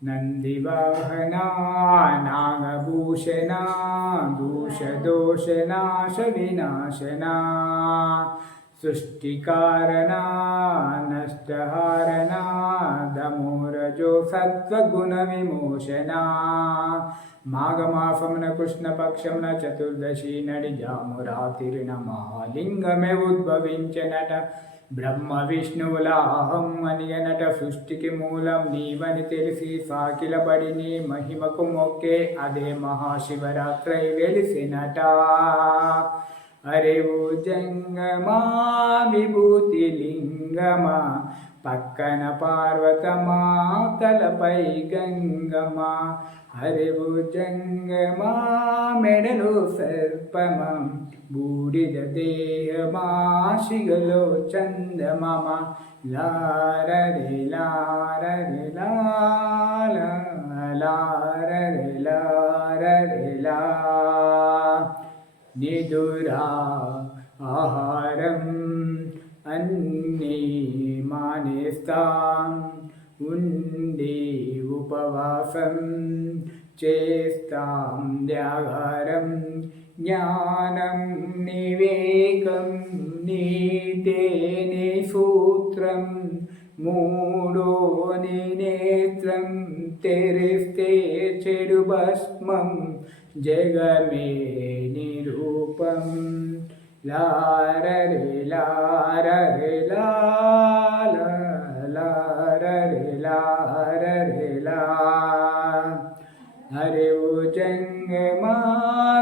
नन्दिवाहना नागभूषणा दूषदोषनाशविनाशना सृष्टिकारणा नष्टहारणा दमोरजो सत्त्वगुणविमोचना माघमासमुन कृष्णपक्षमुन चतुर्दशी नडिजाము రాత్రిన మహాలింగమే ఉద్భవించెనట బ్రహ్మ విష్ణువుల అహం అనియనట సృష్టికి మూలం నీవని తెలిసి సాకిలబడి నీ మహిమకు మొక్కే అదే మహాశివరాత్రై వెలిసినట అరేవు జంగమా విభూతి లింగమా పక్కన పార్వతమా తలపై గంగమా హరివు జంగమా మెడలో సర్పమా బూడిద దేహమా శిగలో చందమమ లారరే లారరే లారరే లారరే లా నిదురా ఆహారం అన్నీ మానేస్తాం ఉండి ఉపవాసం చేస్తాం త్యాగారం జ్ఞానం నివేకం నీతేనే సూత్రం మూడో నేత్రం తెరిస్తే చెడు భస్మం జగమే నిరూపం లారరే లారరే లారరే లారరే లా హరివు జంగమా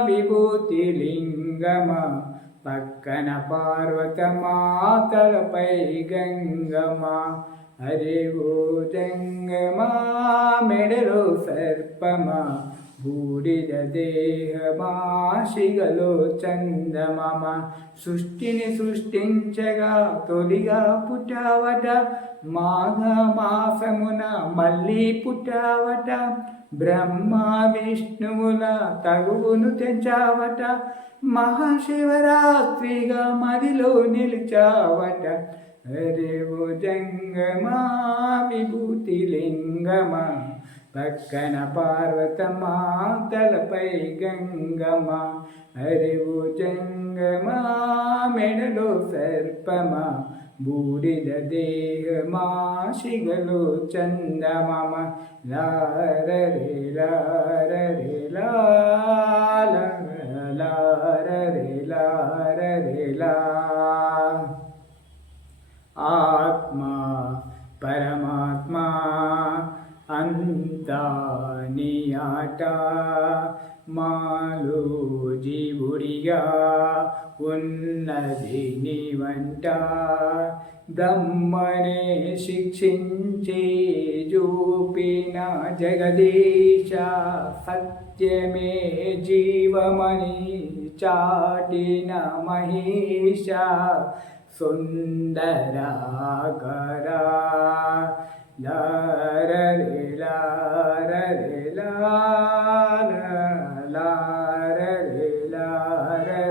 విభూతి లింగమా పక్కన పార్వతమా తలపై గంగమా హరివు జంగమా మెడలో సర్పమా బూడిద దేహమా శిగలో చందమమ సృష్టిని సృష్టించగా తొలిగా పుట్టావట మాఘమాసమున మళ్ళీ పుట్టావట బ్రహ్మ విష్ణువుల తగువును తెంచావట మహాశివరాత్రిగా మదిలో నిలిచావట హరివు జంగమా విభూతి లింగమా పక్కన పార్వతమా తలపై గంగమా హరివు జంగమా మెడలో సర్పమా బూడిద దేహమా శిగలో చందమమ లారరే లారరే లారరే లారరే లా ఆత్మా పరమాత్మా అంతా నీ ఆట మాలో జీవుడిగా ఉన్నది నీ వంట బ్రహ్మనే శిక్షించే చూపిన జగదీశ సత్యమే జీవమని చాటిన మహేశ సుందరాకరా లారరే లారరే లారరే లారరే